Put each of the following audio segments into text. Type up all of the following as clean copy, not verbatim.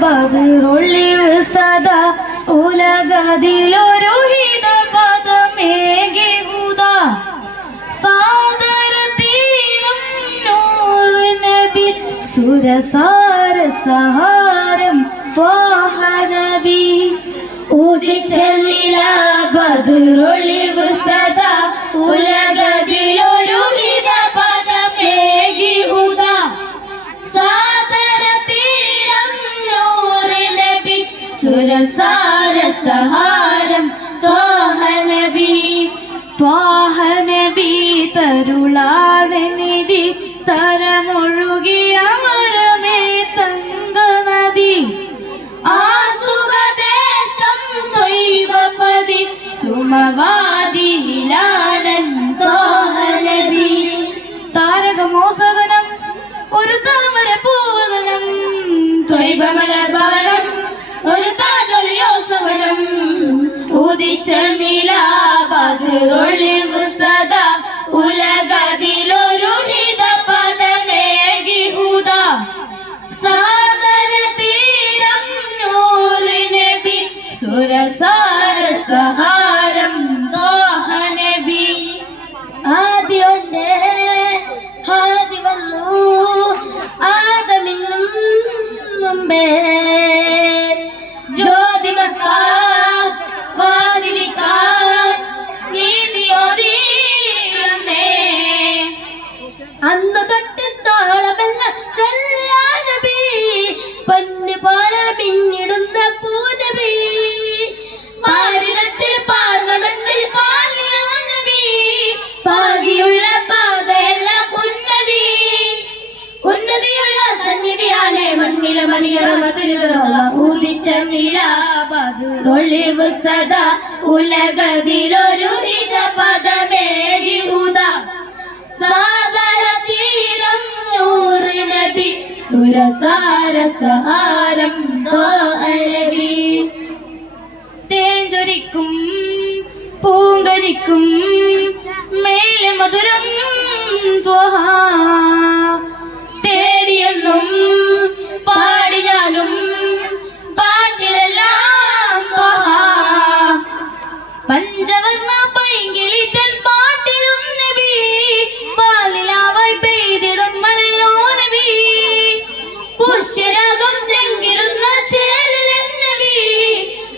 ബദറുള്ളിവ് സദാ ഉലകതിലൊരു ഹിതപദമേകി ഹുദാ സാദര തീരം നൂർ നബി സുരസാര സഹാരം ത്വാഹ നബി ഉദിച്ച നില ബദറുള്ളിവ് സദാ ഉലകതിലൊരു ഹിതപദമേകി ഹുദാ സുരസാര സഹാരം ത്വാഹ നബി ത്വാഹ നബി തരുളാണ് നിധി തരമൊഴുകിയ മരമേ തങ്ക നദി ആസുഖദേശം ത്വയ്വപതി സുമവാദി വിലാടൻ ത്വാഹ നബി താരകമോസവനം ഒരു താമര പൂവനം ത്വയ്വമലർഭവനം ഒരു താജൊളിയോസവനം ഉദിച്ച നിലാ ബദറുള്ളിവ് സദാ ഉലകതിലൊരു ഹിതപദമേകി ഹുദാ സാദര തീരം നൂർ നബി സുരസാര സഹാരം ത്വാഹ നബി ആദ്യമൊന്നേ ഹാദി വന്നു ആദമിന്നും മുമ്പേ അന്ന് തൊട്ട് തോളമെല്ലാം ചൊല്ലാനബി പൊന്നു പോലെ മിന്നിടുന്ന പൂനബി പാരിടത്തിൽ പാർവണത്തിൽ പാലിനബി പാകിയുള്ള പാതയെല്ലാം ഉന്നതി ഉന്നതിയുള്ള സന്നിധിയാണ് മണ്ണിലെ മണിയറ ഉദിച്ച നിലാ ബദറുള്ളിവ് സദാ ഉലകതിലൊരു ഹിതപദമേകി ഹുദാ സാദര തീരം നൂർ നബി സുരസാര സഹാരം ത്വാഹ നബി തേഞ്ചൊരിക്കും പൂങ്കനിക്കും മേലെ മധുരം ത്വാഹ തേടിയെന്നും പാടിയാലും പാട്ടിലെല്ലാം ത്വാഹ പഞ്ചവർണ്ണ പൈങ്കിളി തൻ പാട്ടിലും നബി പാലിലാവായി പെയ്തിടും മഴയോ നബി പുഷ്യരാഗം ജംഗിടുന്ന ചേലിലൻ നബി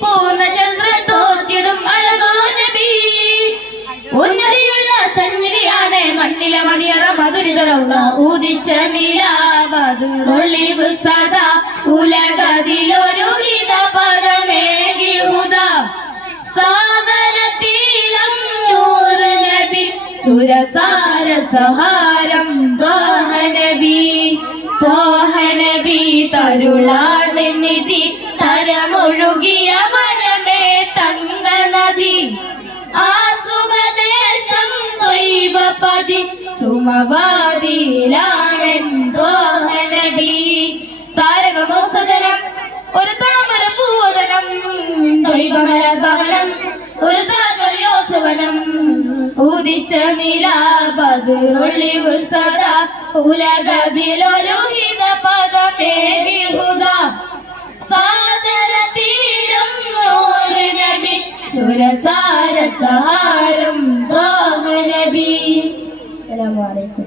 പൂർണ്ണചന്ദ്രൻ തോറ്റിടും അഴകോ നബി ഉന്നതിയുള്ള സന്നിധിയാണ് മണ്ണിലെ മണിയറ മധുരിതരവുള്ള ഉദിച്ച നിലാ ബദറുള്ളിവ് സദാ ഉലകതിലൊരു ഹിതപദമേകി ഹുദാ സാദര തീരം നൂർ നബി സുരസാര സഹാരം ത്വാഹ നബി ത്വാഹ നബി തരുളാണ് നിധി തരമൊഴുകിയ മരമേ തങ്ക നദി ആസുഖദേശം ത്വയ്വപതി സുമവാദി വിലാടൻ ത്വാഹ നബി താരകമോസദനം ഒരു താമര പൂവനം ത്വയ്വമലർഭവനം ഒരു താജൊളിയോസവനം ഉദിച്ച നിലാ ബദറുള്ളിവ് സദാ ഉലകതിലൊരു ഹിതപദമേകി ഹുദാ സാദര തീരം നൂർ നബി സുരസാര സഹാരം ത്വാഹ നബി. അസ്സലാമു അലൈക്കും.